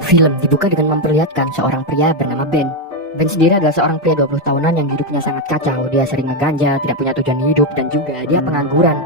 Film dibuka dengan memperlihatkan seorang pria bernama Ben. Ben sendiri adalah seorang pria 20 tahunan yang hidupnya sangat kacau. Dia sering ngeganja, tidak punya tujuan hidup, dan juga dia pengangguran.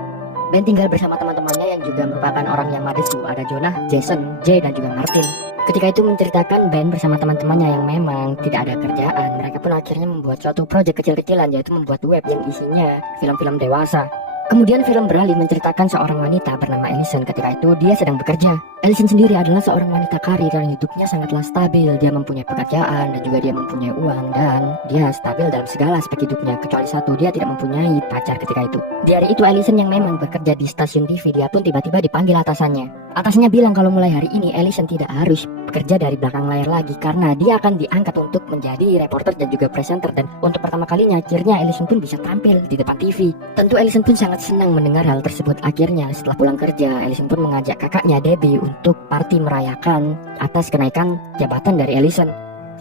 Ben tinggal bersama teman-temannya yang juga merupakan orang yang madesu. Ada Jonah, Jason, Jay, dan juga Martin. Ketika itu menceritakan Ben bersama teman-temannya yang memang tidak ada kerjaan. Mereka pun akhirnya membuat suatu proyek kecil-kecilan, yaitu membuat web yang isinya film-film dewasa. Kemudian film beralih menceritakan seorang wanita bernama Allison. Ketika itu dia sedang bekerja. Allison sendiri adalah seorang wanita karir yang hidupnya sangatlah stabil. Dia mempunyai pekerjaan dan juga dia mempunyai uang, dan dia stabil dalam segala aspek hidupnya kecuali satu, dia tidak mempunyai pacar ketika itu. Di hari itu Allison yang memang bekerja di stasiun TV, dia pun tiba-tiba dipanggil atasannya. Atasannya bilang kalau mulai hari ini Allison tidak harus bekerja dari belakang layar lagi karena dia akan diangkat untuk menjadi reporter dan juga presenter, dan untuk pertama kalinya akhirnya Allison pun bisa tampil di depan TV. Tentu Allison pun sangat senang mendengar hal tersebut. Akhirnya setelah pulang kerja, Allison pun mengajak kakaknya Debbie untuk party merayakan atas kenaikan jabatan dari Allison.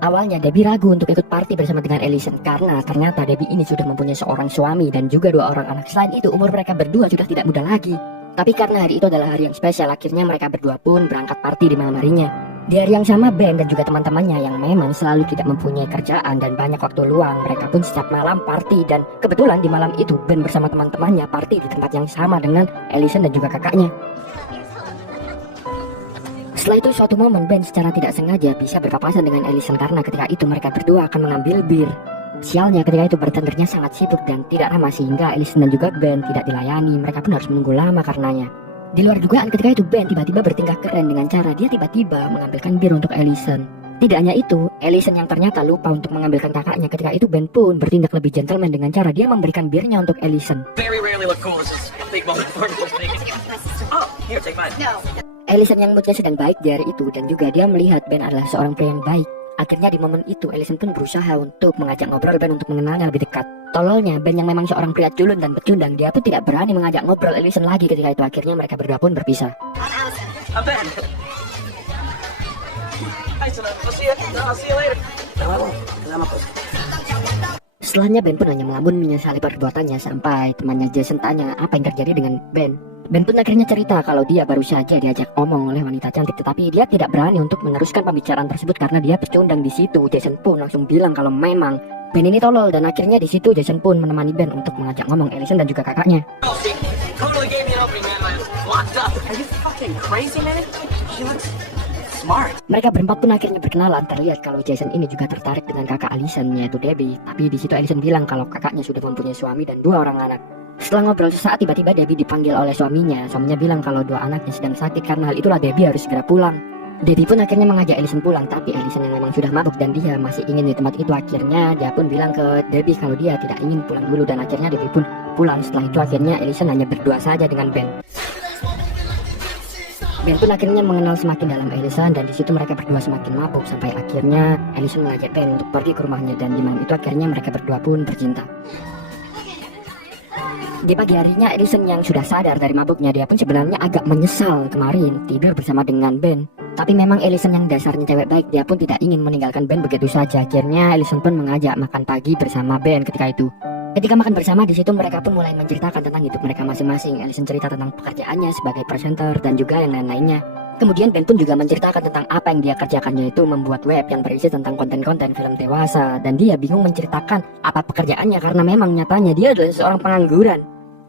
Awalnya Debbie ragu untuk ikut party bersama dengan Allison karena ternyata Debbie ini sudah mempunyai seorang suami dan juga 2 orang anak. Selain itu umur mereka berdua sudah tidak muda lagi. Tapi karena hari itu adalah hari yang spesial, akhirnya mereka berdua pun berangkat party di malam harinya. Di hari yang sama, Ben dan juga teman-temannya yang memang selalu tidak mempunyai kerjaan dan banyak waktu luang, mereka pun setiap malam party. Dan kebetulan di malam itu Ben bersama teman-temannya party di tempat yang sama dengan Allison dan juga kakaknya. Setelah itu suatu momen Ben secara tidak sengaja bisa berpapasan dengan Allison karena ketika itu mereka berdua akan mengambil bir. Sialnya ketika itu bartendernya sangat sibuk dan tidak ramah sehingga Allison dan juga Ben tidak dilayani. Mereka pun harus menunggu lama karenanya. Di luar dugaan ketika itu Ben tiba-tiba bertingkah keren dengan cara dia tiba-tiba mengambilkan bir untuk Allison. Tidak hanya itu, Allison yang ternyata lupa untuk mengambilkan kakaknya. Ketika itu Ben pun bertindak lebih gentleman dengan cara dia memberikan birnya untuk Allison. Allison yang moodnya sedang baik di hari itu dan juga dia melihat Ben adalah seorang pria yang baik. Akhirnya di momen itu Allison pun berusaha untuk mengajak ngobrol Ben untuk mengenalnya lebih dekat. Tololnya Ben yang memang seorang pria culun dan pecundang, dia pun tidak berani mengajak ngobrol Allison lagi ketika itu. Akhirnya mereka berdua pun berpisah. Setelahnya Ben pun hanya melamun menyesali perbuatannya sampai temannya Jason tanya apa yang terjadi dengan Ben. Ben pun akhirnya cerita kalau dia baru saja diajak omong oleh wanita cantik, tetapi dia tidak berani untuk meneruskan pembicaraan tersebut karena dia pecundang di situ. Jason pun langsung bilang kalau memang Ben ini tolol, dan akhirnya di situ Jason pun menemani Ben untuk mengajak ngomong Allison dan juga kakaknya. Mereka berempat pun akhirnya berkenalan. Terlihat kalau Jason ini juga tertarik dengan kakak Allison yaitu Debbie. Tapi di situ Allison bilang kalau kakaknya sudah mempunyai suami dan 2 orang anak. Setelah ngobrol sesaat tiba-tiba Debbie dipanggil oleh suaminya. Suaminya bilang kalau 2 anaknya sedang sakit, karena hal itulah Debbie harus segera pulang. Debbie pun akhirnya mengajak Allison pulang, tapi Allison yang memang sudah mabuk dan dia masih ingin di tempat itu. Akhirnya dia pun bilang ke Debbie kalau dia tidak ingin pulang dulu, dan akhirnya Debbie pun pulang. Setelah itu akhirnya Allison hanya berdua saja dengan Ben. Ben pun akhirnya mengenal semakin dalam Allison dan di situ mereka berdua semakin mabuk sampai akhirnya Allison mengajak Ben untuk pergi ke rumahnya, dan di malam itu akhirnya mereka berdua pun bercinta. Di pagi harinya Allison yang sudah sadar dari mabuknya, dia pun sebenarnya agak menyesal kemarin tidur bersama dengan Ben. Tapi memang Allison yang dasarnya cewek baik, dia pun tidak ingin meninggalkan Ben begitu saja. Akhirnya Allison pun mengajak makan pagi bersama Ben ketika itu. Ketika makan bersama di situ mereka pun mulai menceritakan tentang hidup mereka masing-masing. Allison cerita tentang pekerjaannya sebagai presenter dan juga yang lain-lainnya. Kemudian Ben pun juga menceritakan tentang apa yang dia kerjakan, yaitu membuat web yang berisi tentang konten-konten film dewasa. Dan dia bingung menceritakan apa pekerjaannya karena memang nyatanya dia adalah seorang pengangguran.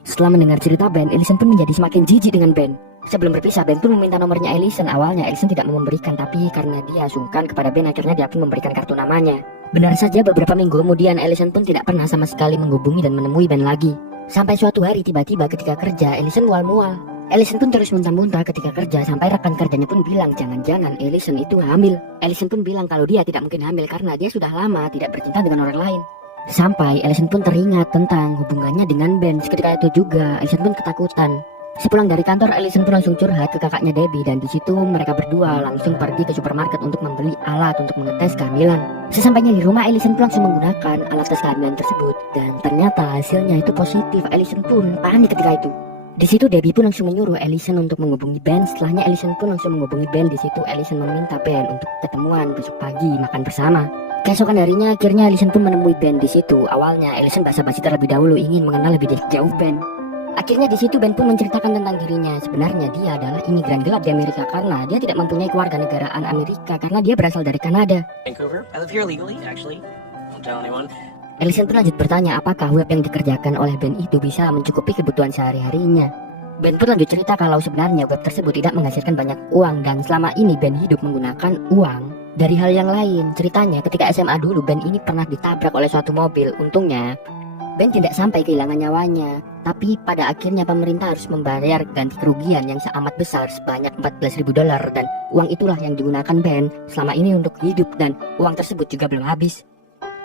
Setelah mendengar cerita Ben, Allison pun menjadi semakin jijik dengan Ben. Sebelum berpisah, Ben pun meminta nomornya Allison. Awalnya Allison tidak mau memberikan, tapi karena dia sungkan kepada Ben, akhirnya dia pun memberikan kartu namanya. Benar saja beberapa minggu kemudian Allison pun tidak pernah sama sekali menghubungi dan menemui Ben lagi. Sampai suatu hari tiba-tiba ketika kerja, Allison mual-mual. Allison pun terus muntah-muntah ketika kerja sampai rekan kerjanya pun bilang jangan-jangan Allison itu hamil. Allison pun bilang kalau dia tidak mungkin hamil karena dia sudah lama tidak bercinta dengan orang lain. Sampai Allison pun teringat tentang hubungannya dengan Ben. Ketika itu juga Allison pun ketakutan. Sepulang dari kantor, Allison pun langsung curhat ke kakaknya Debbie, dan di situ mereka berdua langsung pergi ke supermarket untuk membeli alat untuk mengetes kehamilan. Sesampainya di rumah, Allison pun langsung menggunakan alat tes kehamilan tersebut dan ternyata hasilnya itu positif. Allison pun panik ketika itu. Di situ Debbie pun langsung menyuruh Allison untuk menghubungi Ben. Setelahnya Allison pun langsung menghubungi Ben. Di situ Allison meminta Ben untuk ketemuan besok pagi makan bersama. Keesokan harinya akhirnya Allison pun menemui Ben di situ. Awalnya Allison basa-basi terlebih dahulu ingin mengenal lebih jauh Ben. Akhirnya di situ Ben pun menceritakan tentang dirinya. Sebenarnya dia adalah imigran gelap di Amerika karena dia tidak mempunyai kewarganegaraan Amerika karena dia berasal dari Kanada. Vancouver. I live here legally, actually. Don't tell anyone. Ellison pun lanjut bertanya apakah web yang dikerjakan oleh Ben itu bisa mencukupi kebutuhan sehari-harinya. Ben pun lanjut cerita kalau sebenarnya web tersebut tidak menghasilkan banyak uang dan selama ini Ben hidup menggunakan uang dari hal yang lain. Ceritanya ketika SMA dulu Ben ini pernah ditabrak oleh suatu mobil. Untungnya Ben tidak sampai kehilangan nyawanya, tapi pada akhirnya pemerintah harus membayar ganti kerugian yang amat besar sebanyak $14.000 dan uang itulah yang digunakan Ben selama ini untuk hidup dan uang tersebut juga belum habis.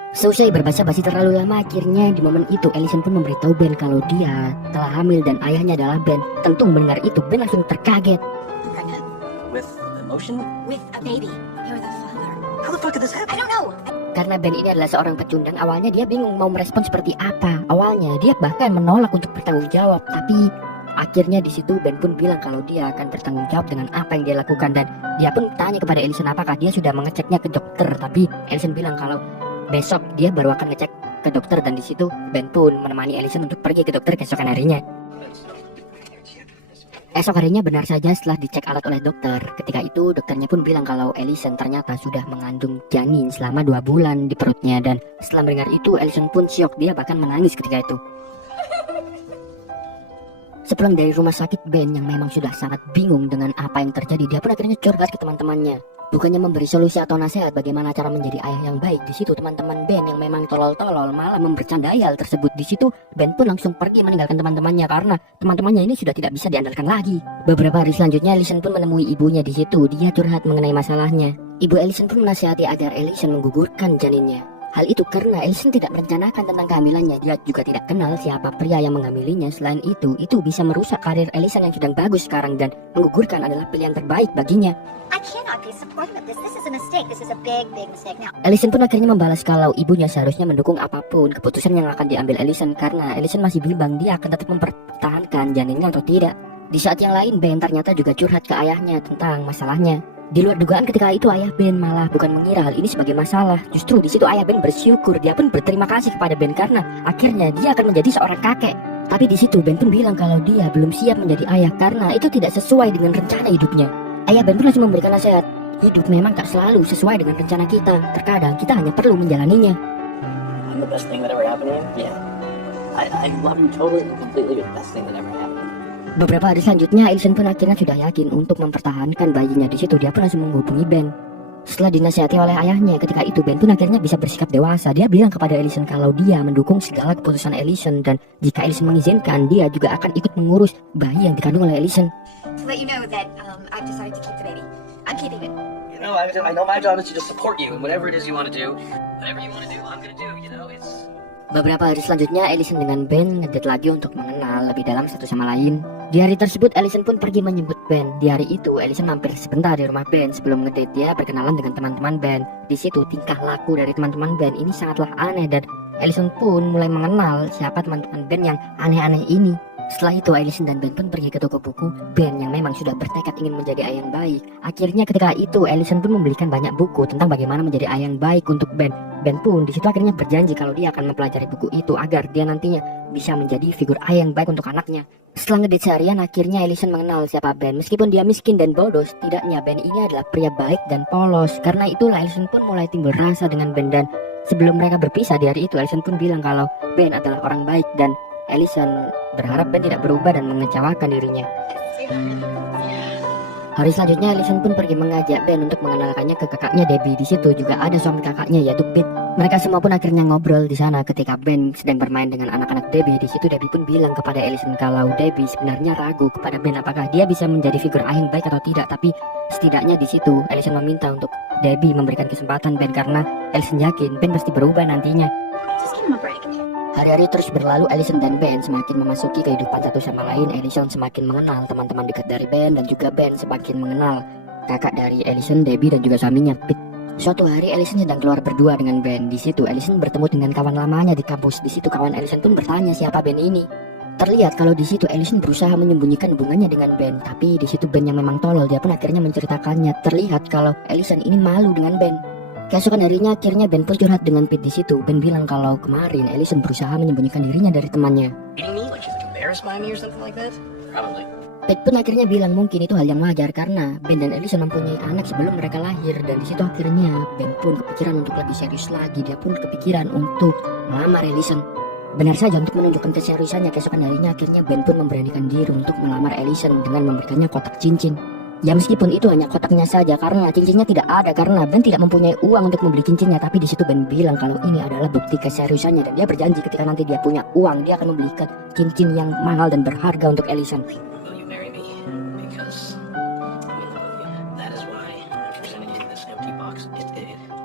Selesai berbasa-basi terlalu lama, akhirnya di momen itu Ellison pun memberitahu Ben kalau dia telah hamil dan ayahnya adalah Ben. Tentu mendengar itu Ben langsung terkaget. I'm pregnant. With emotion? With a baby. You're the father. How the fuck did this happen? I don't know. Karena Ben ini adalah seorang pecundang, awalnya dia bingung mau merespon seperti apa. Awalnya dia bahkan menolak untuk bertanggung jawab, tapi akhirnya di situ Ben pun bilang kalau dia akan bertanggung jawab dengan apa yang dia lakukan dan dia pun tanya kepada Ellison apakah dia sudah mengeceknya ke dokter, tapi Ellison bilang kalau besok dia baru akan ngecek ke dokter dan di situ Ben pun menemani Ellison untuk pergi ke dokter keesokan harinya. Esok harinya benar saja setelah dicek alat oleh dokter. Ketika itu dokternya pun bilang kalau Ellison ternyata sudah mengandung janin selama 2 bulan di perutnya. Dan setelah mendengar itu Ellison pun syok, dia bahkan menangis ketika itu. Sepulang dari rumah sakit Ben yang memang sudah sangat bingung dengan apa yang terjadi, dia pun akhirnya curhat ke teman-temannya. Bukannya memberi solusi atau nasihat bagaimana cara menjadi ayah yang baik, di situ teman-teman Ben yang memang tolol-tolol malah membercandai hal tersebut. Di situ Ben pun langsung pergi meninggalkan teman-temannya karena teman-temannya ini sudah tidak bisa diandalkan lagi. Beberapa hari selanjutnya Ellison pun menemui ibunya di situ. Dia curhat mengenai masalahnya. Ibu Ellison pun menasihati agar Ellison menggugurkan janinnya. Hal itu karena Ellison tidak merencanakan tentang kehamilannya. Dia juga tidak kenal siapa pria yang menghamilinya. Selain itu bisa merusak karir Ellison yang sedang bagus sekarang dan menggugurkan adalah pilihan terbaik baginya. I cannot be supportive of this. This is a mistake. This is a big mistake. Now, Ellison pun akhirnya membalas kalau ibunya seharusnya mendukung apapun keputusan yang akan diambil Ellison karena Ellison masih bimbang dia akan tetap mempertahankan janinnya atau tidak. Di saat yang lain Ben ternyata juga curhat ke ayahnya tentang masalahnya. Di luar dugaan ketika itu ayah Ben malah bukan mengira hal ini sebagai masalah. Justru di situ ayah Ben bersyukur, dia pun berterima kasih kepada Ben karena akhirnya dia akan menjadi seorang kakek. Tapi di situ Ben pun bilang kalau dia belum siap menjadi ayah karena itu tidak sesuai dengan rencana hidupnya. Ayah Ben pun langsung memberikan nasihat, hidup memang tak selalu sesuai dengan rencana kita. Terkadang kita hanya perlu menjalaninya. I'm the best thing that ever happened to you? Yeah. I love you totally and completely. The best thing that ever happened. Beberapa hari selanjutnya Ellison pun akhirnya sudah yakin untuk mempertahankan bayinya. Di situ dia pun langsung menghubungi Ben. Setelah dinasihati oleh ayahnya, ketika itu Ben pun akhirnya bisa bersikap dewasa. Dia bilang kepada Ellison kalau dia mendukung segala keputusan Ellison dan jika Ellison mengizinkan, dia juga akan ikut mengurus bayi yang dikandung oleh Ellison. to let you know that I've decided to keep the baby. I'm keeping it. You know, I know my job is to just support you and whatever it is you want to do. Whatever you want to do, I'm gonna do. You know, it's. Beberapa hari selanjutnya Ellison dengan Ben ngedate lagi untuk mengenal lebih dalam satu sama lain. Di hari tersebut Ellison pun pergi menjemput Ben. Di hari itu Ellison mampir sebentar di rumah Ben. Sebelum ngedate dia berkenalan dengan teman-teman Ben. Di situ tingkah laku dari teman-teman Ben ini sangatlah aneh dan Ellison pun mulai mengenal siapa teman-teman Ben yang aneh-aneh ini. Setelah itu Ellison dan Ben pun pergi ke toko buku. Ben yang memang sudah bertekad ingin menjadi ayah yang baik. Akhirnya ketika itu Ellison pun membelikan banyak buku tentang bagaimana menjadi ayah yang baik untuk Ben. Ben pun di situ akhirnya berjanji kalau dia akan mempelajari buku itu agar dia nantinya bisa menjadi figur ayah yang baik untuk anaknya. Setelah ngedate seharian akhirnya Ellison mengenal siapa Ben. Meskipun dia miskin dan bodoh, setidaknya Ben ini adalah pria baik dan polos. Karena itulah Ellison pun mulai timbul rasa dengan Ben dan sebelum mereka berpisah di hari itu Ellison pun bilang kalau Ben adalah orang baik dan Ellison berharap Ben tidak berubah dan mengecewakan dirinya. Hari selanjutnya Ellison pun pergi mengajak Ben untuk mengenalkannya ke kakaknya Debbie. Di situ juga ada suami kakaknya yaitu Pete. Mereka semua pun akhirnya ngobrol di sana ketika Ben sedang bermain dengan anak-anak Debbie. Di situ Debbie pun bilang kepada Ellison kalau Debbie sebenarnya ragu kepada Ben apakah dia bisa menjadi figur ayah yang baik atau tidak. Tapi setidaknya di situ Ellison meminta untuk Debbie memberikan kesempatan Ben karena Ellison yakin Ben pasti berubah nantinya. Just give him a break. Hari-hari terus berlalu, Ellison dan Ben semakin memasuki kehidupan satu sama lain. Ellison semakin mengenal teman-teman dekat dari Ben dan juga Ben semakin mengenal kakak dari Ellison, Debbie dan juga suaminya Pete. Suatu hari Ellison sedang keluar berdua dengan Ben. Di situ Ellison bertemu dengan kawan lamanya di kampus. Di situ kawan Ellison pun bertanya siapa Ben ini. Terlihat kalau di situ Ellison berusaha menyembunyikan hubungannya dengan Ben, tapi di situ Ben yang memang tolol, dia pun akhirnya menceritakannya. Terlihat kalau Ellison ini malu dengan Ben. Keesokan harinya akhirnya Ben pun curhat dengan Pete di situ. Ben bilang kalau kemarin Ellison berusaha menyembunyikan dirinya dari temannya. Beating me like she's like a embarrassed by me or something like that? Probably. Pete pun akhirnya bilang mungkin itu hal yang wajar karena Ben dan Allison mempunyai anak sebelum mereka lahir, dan di situ akhirnya Ben pun kepikiran untuk lebih serius lagi. Dia pun kepikiran untuk melamar Allison. Benar saja, untuk menunjukkan keseriusannya, keesokan harinya akhirnya Ben pun memberanikan diri untuk melamar Allison dengan memberikannya kotak cincin. Ya meskipun itu hanya kotaknya saja karena cincinnya tidak ada karena Ben tidak mempunyai uang untuk membeli cincinnya, tapi di situ Ben bilang kalau ini adalah bukti keseriusannya dan dia berjanji ketika nanti dia punya uang dia akan membelikan cincin yang mahal dan berharga untuk Allison. Will you marry me? Because I'm in love with you. That is why I'm presenting you this empty box.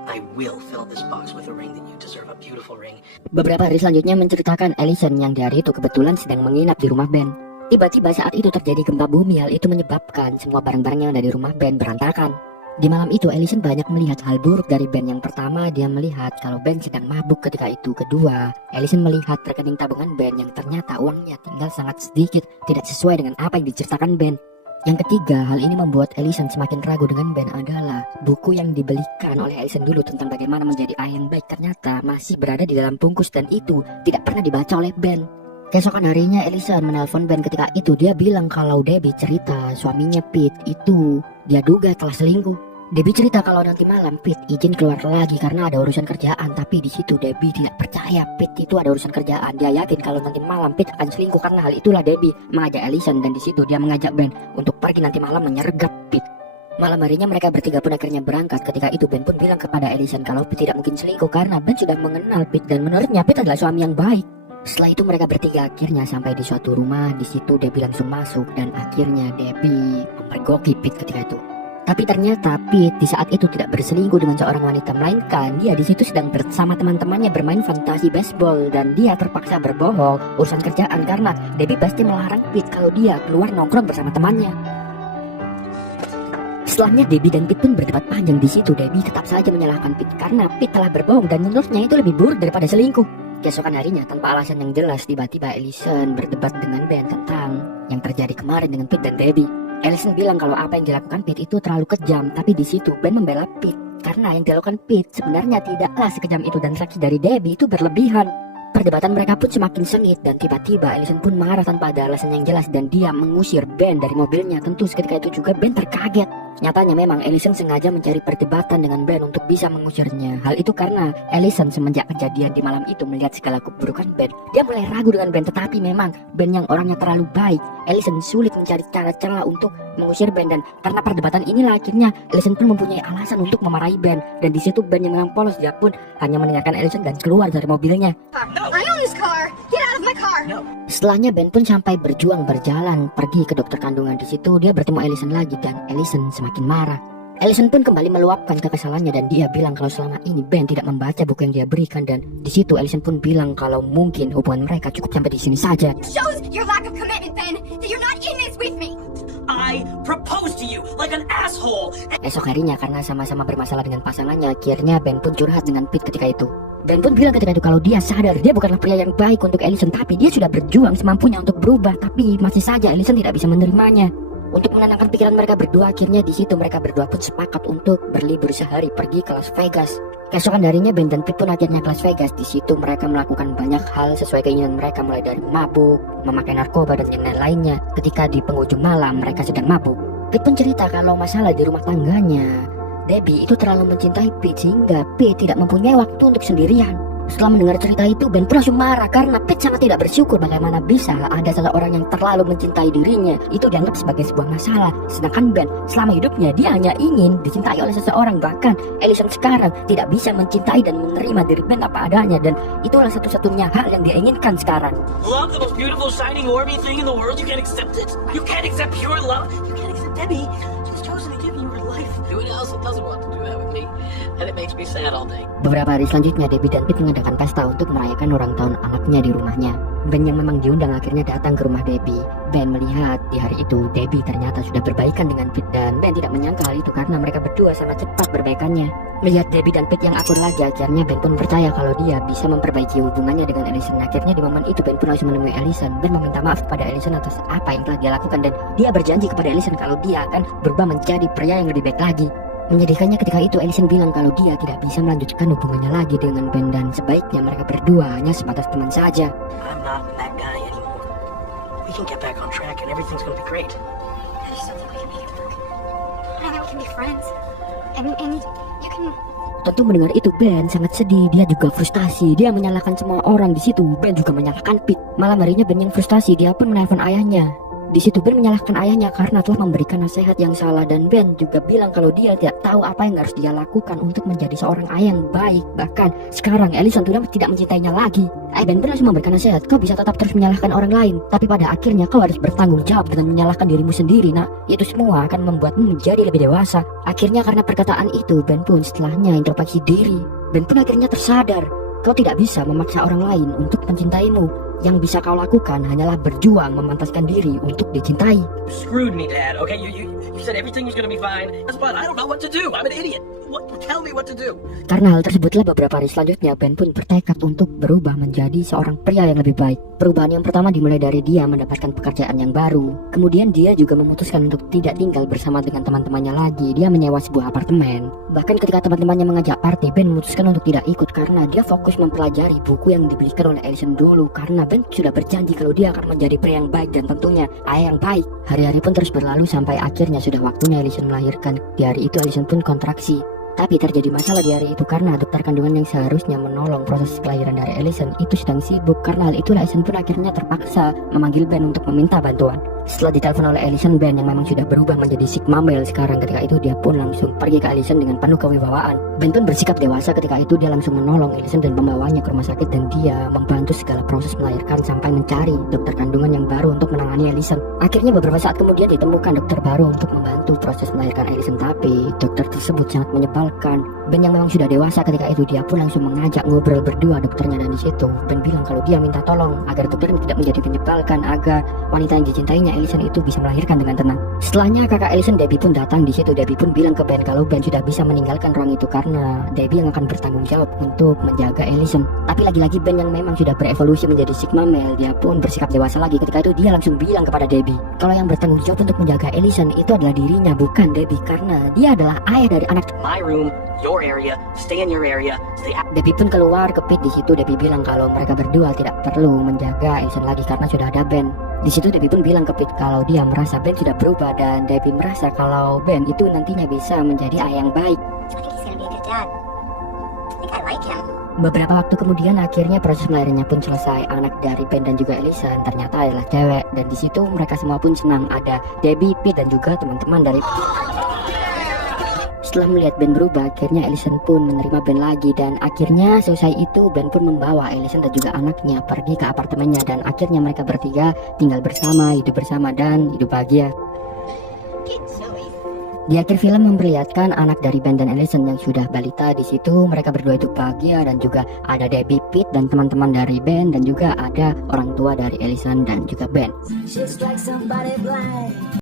I will fill this box with a ring that you deserve, a beautiful ring. Beberapa hari selanjutnya menceritakan Allison yang di hari itu kebetulan sedang menginap di rumah Ben. Tiba-tiba saat itu terjadi gempa bumi. Hal itu menyebabkan semua barang-barang yang ada di rumah Ben berantakan. Di malam itu Allison banyak melihat hal buruk dari Ben. Yang pertama, dia melihat kalau Ben sedang mabuk ketika itu. Kedua, Allison melihat rekening tabungan Ben yang ternyata uangnya tinggal sangat sedikit, tidak sesuai dengan apa yang diceritakan Ben. Yang ketiga, hal ini membuat Allison semakin ragu dengan Ben adalah buku yang dibelikan oleh Allison dulu tentang bagaimana menjadi ayah yang baik ternyata masih berada di dalam bungkus dan itu tidak pernah dibaca oleh Ben. Keesokan harinya Allison menelpon Ben. Ketika itu dia bilang kalau Debbie cerita suaminya Pete itu dia duga telah selingkuh. Debbie cerita kalau nanti malam Pete izin keluar lagi karena ada urusan kerjaan, tapi di situ Debbie tidak percaya Pete itu ada urusan kerjaan. Dia yakin kalau nanti malam Pete akan selingkuh karena hal itulah Debbie mengajak Allison dan di situ dia mengajak Ben untuk pergi nanti malam menyergap Pete. Malam harinya mereka bertiga pun akhirnya berangkat. Ketika itu Ben pun bilang kepada Allison kalau Pete tidak mungkin selingkuh karena Ben sudah mengenal Pete dan menurutnya Pete adalah suami yang baik. Setelah itu mereka bertiga akhirnya sampai di suatu rumah. Di situ Debbie langsung masuk dan akhirnya Debbie memergoki Pete ketika itu. Tapi ternyata Pete di saat itu tidak berselingkuh dengan seorang wanita, melainkan dia di situ sedang bersama teman-temannya bermain fantasi baseball dan dia terpaksa berbohong urusan kerjaan karena Debbie pasti melarang Pete kalau dia keluar nongkrong bersama temannya. Setelahnya Debbie dan Pete pun berdebat panjang. Di situ Debbie tetap saja menyalahkan Pete karena Pete telah berbohong dan menurutnya itu lebih buruk daripada selingkuh. Keesokan harinya tanpa alasan yang jelas tiba-tiba Allison berdebat dengan Ben tentang yang terjadi kemarin dengan Pete dan Debbie. Allison bilang kalau apa yang dilakukan Pete itu terlalu kejam, tapi di situ Ben membela Pete karena yang dilakukan Pete sebenarnya tidaklah sekejam itu dan reaksi dari Debbie itu berlebihan. Perdebatan mereka pun semakin sengit dan tiba-tiba Allison pun marah tanpa ada alasan yang jelas dan dia mengusir Ben dari mobilnya. Tentu seketika itu juga Ben terkaget. Nyatanya memang Allison sengaja mencari perdebatan dengan Ben untuk bisa mengusirnya. Hal itu karena Allison semenjak kejadian di malam itu melihat segala keburukan Ben. Dia mulai ragu dengan Ben, tetapi memang Ben yang orangnya terlalu baik. Allison sulit mencari cara-cara untuk mengusir Ben dan karena perdebatan inilah akhirnya Allison pun mempunyai alasan untuk memarahi Ben. Dan di situ Ben yang memang polos, dia pun hanya meninggalkan Allison dan keluar dari mobilnya. I own this car. Get out of my car. Setelahnya Ben pun sampai berjuang berjalan pergi ke dokter kandungan. Di situ dia bertemu Allison lagi dan Allison semakin marah. Allison pun kembali meluapkan kekesalannya dan dia bilang kalau selama ini Ben tidak membaca buku yang dia berikan dan di situ Allison pun bilang kalau mungkin hubungan mereka cukup sampai di sini saja. Shows your lack of commitment, Ben, that you're not in this with me. I proposed to you like an asshole. Esok harinya karena sama-sama bermasalah dengan pasangannya, akhirnya Ben pun curhat dengan Pete ketika itu. Ben pun bilang ketika itu kalau dia sadar dia bukanlah pria yang baik untuk Allison, tapi dia sudah berjuang semampunya untuk berubah, tapi masih saja Allison tidak bisa menerimanya. Untuk menenangkan pikiran mereka berdua, akhirnya di situ mereka berdua pun sepakat untuk berlibur sehari pergi ke Las Vegas. Keesokan harinya Ben dan Pete pun akhirnya ke Las Vegas. Di situ mereka melakukan banyak hal sesuai keinginan mereka, mulai dari mabuk, memakai narkoba dan yang lainnya. Ketika di penghujung malam mereka sedang mabuk, Pete pun cerita kalau masalah di rumah tangganya Debbie itu terlalu mencintai Pete sehingga Pete tidak mempunyai waktu untuk sendirian. Setelah mendengar cerita itu, Ben pun langsung marah karena Pete sangat tidak bersyukur bagaimana bisa ada seseorang yang terlalu mencintai dirinya. Itu dianggap sebagai sebuah masalah. Sedangkan Ben selama hidupnya dia hanya ingin dicintai oleh seseorang. Bahkan Allison sekarang tidak bisa mencintai dan menerima diri Ben apa adanya, dan itulah satu-satunya hal yang dia inginkan sekarang. Love, the most beautiful, shining, orby thing in the world. You can't accept it. You can't accept pure love. You can't accept Debbie. She's chosen to give you her life. Who else doesn't want to do that with me? And it makes me sad all day. Beberapa hari selanjutnya Debbie dan Pete mengadakan pesta untuk merayakan ulang tahun anaknya di rumahnya. Ben yang memang diundang akhirnya datang ke rumah Debbie. Ben melihat di hari itu Debbie ternyata sudah berbaikan dengan Pete dan Ben tidak menyangka hal itu karena mereka berdua sangat cepat berbaikannya. Melihat Debbie dan Pete yang akur lagi, akhirnya Ben pun percaya kalau dia bisa memperbaiki hubungannya dengan Allison. Akhirnya di momen itu Ben pun langsung menemui Allison. Ben meminta maaf kepada Allison atas apa yang telah dia lakukan dan dia berjanji kepada Allison kalau dia akan berubah menjadi pria yang lebih baik lagi. Menyedihkannya ketika itu Allison bilang kalau dia tidak bisa melanjutkan hubungannya lagi dengan Ben dan sebaiknya mereka berdua hanya sebatas teman saja. I'm not that guy anymore. We can get back on track and everything's gonna be great. I just don't think we can make it work. I know we can be friends. And you can... Tentu mendengar itu Ben sangat sedih, dia juga frustasi, dia menyalahkan semua orang di situ. Ben juga menyalahkan Pete. Malam harinya Ben yang frustasi, dia pun menelpon ayahnya. Di situ Ben menyalahkan ayahnya karena telah memberikan nasihat yang salah, dan Ben juga bilang kalau dia tidak tahu apa yang harus dia lakukan untuk menjadi seorang ayah yang baik. Bahkan sekarang Allison sudah tidak mencintainya lagi. Ben pun langsung memberikan nasihat, kau bisa tetap terus menyalahkan orang lain, tapi pada akhirnya kau harus bertanggung jawab dengan menyalahkan dirimu sendiri. Nah, itu semua akan membuatmu menjadi lebih dewasa. Akhirnya karena perkataan itu, Ben pun setelahnya introspeksi diri. Ben pun akhirnya tersadar, kau tidak bisa memaksa orang lain untuk mencintaimu. Yang bisa kau lakukan hanyalah berjuang memantaskan diri untuk dicintai. You screwed me, Dad. Okay, you said everything was gonna be fine, but I don't know what to do. I'm an idiot. Tell me what to do. Karena hal tersebutlah beberapa hari selanjutnya Ben pun bertekad untuk berubah menjadi seorang pria yang lebih baik. Perubahan yang pertama dimulai dari dia mendapatkan pekerjaan yang baru. Kemudian dia juga memutuskan untuk tidak tinggal bersama dengan teman-temannya lagi. Dia menyewa sebuah apartemen. Bahkan ketika teman-temannya mengajak party, Ben memutuskan untuk tidak ikut karena dia fokus mempelajari buku yang dibelikan oleh Allison dulu. Karena Ben sudah berjanji kalau dia akan menjadi pria yang baik dan tentunya ayah yang baik. Hari-hari pun terus berlalu sampai akhirnya sudah waktunya Allison melahirkan. Di hari itu Allison pun kontraksi. Tapi terjadi masalah di hari itu karena dokter kandungan yang seharusnya menolong proses kelahiran dari Allison itu sedang sibuk. Karena hal itulah Allison pun akhirnya terpaksa memanggil Ben untuk meminta bantuan. Setelah ditelepon oleh Allison, Ben yang memang sudah berubah menjadi Sigma male sekarang, ketika itu dia pun langsung pergi ke Allison dengan penuh kewibawaan. Ben pun bersikap dewasa ketika itu, dia langsung menolong Allison dan membawanya ke rumah sakit, dan dia membantu segala proses melahirkan sampai mencari dokter kandungan yang baru untuk menangani Allison. Akhirnya beberapa saat kemudian ditemukan dokter baru untuk membantu proses melahirkan Allison, tapi dokter tersebut sangat menyebalkan. Ben yang memang sudah dewasa ketika itu, dia pun langsung mengajak ngobrol berdua dokternya, dan di situ Ben bilang kalau dia minta tolong agar dokter tidak menjadi menyebalkan, agar wanita yang dicintainya Allison itu bisa melahirkan dengan tenang. Setelahnya kakak Allison, Debbie, pun datang di situ. Debbie pun bilang ke Ben kalau Ben sudah bisa meninggalkan ruang itu karena Debbie yang akan bertanggung jawab untuk menjaga Allison. Tapi lagi-lagi Ben yang memang sudah berevolusi menjadi Sigma male, dia pun bersikap dewasa lagi. Ketika itu dia langsung bilang kepada Debbie kalau yang bertanggung jawab untuk menjaga Allison itu adalah dirinya, bukan Debbie, karena dia adalah ayah dari anak. My room, your area, stay in your area, stay out. Debbie pun keluar ke Pete. Di situ Debbie bilang kalau mereka berdua tidak perlu menjaga Allison lagi karena sudah ada Ben. Di situ Debbie pun bilang ke Pete kalau dia merasa Ben sudah berubah, dan Debbie merasa kalau Ben itu nantinya bisa menjadi ayah yang baik. I think he's gonna be a good dad. I think I like him. Beberapa waktu kemudian akhirnya proses melahirkannya pun selesai. Anak dari Ben dan juga Allison ternyata adalah cewek, dan di situ mereka semua pun senang. Ada Debbie, Pete, dan juga teman-teman dari. Setelah melihat Ben berubah, akhirnya Allison pun menerima Ben lagi, dan akhirnya selesai itu Ben pun membawa Allison dan juga anaknya pergi ke apartemennya, dan akhirnya mereka bertiga tinggal bersama, hidup bersama, dan hidup bahagia. Di akhir film memperlihatkan anak dari Ben dan Allison yang sudah balita. Di situ mereka berdua itu bahagia, dan juga ada Debbie, Pete, dan teman-teman dari Ben, dan juga ada orang tua dari Allison dan juga Ben.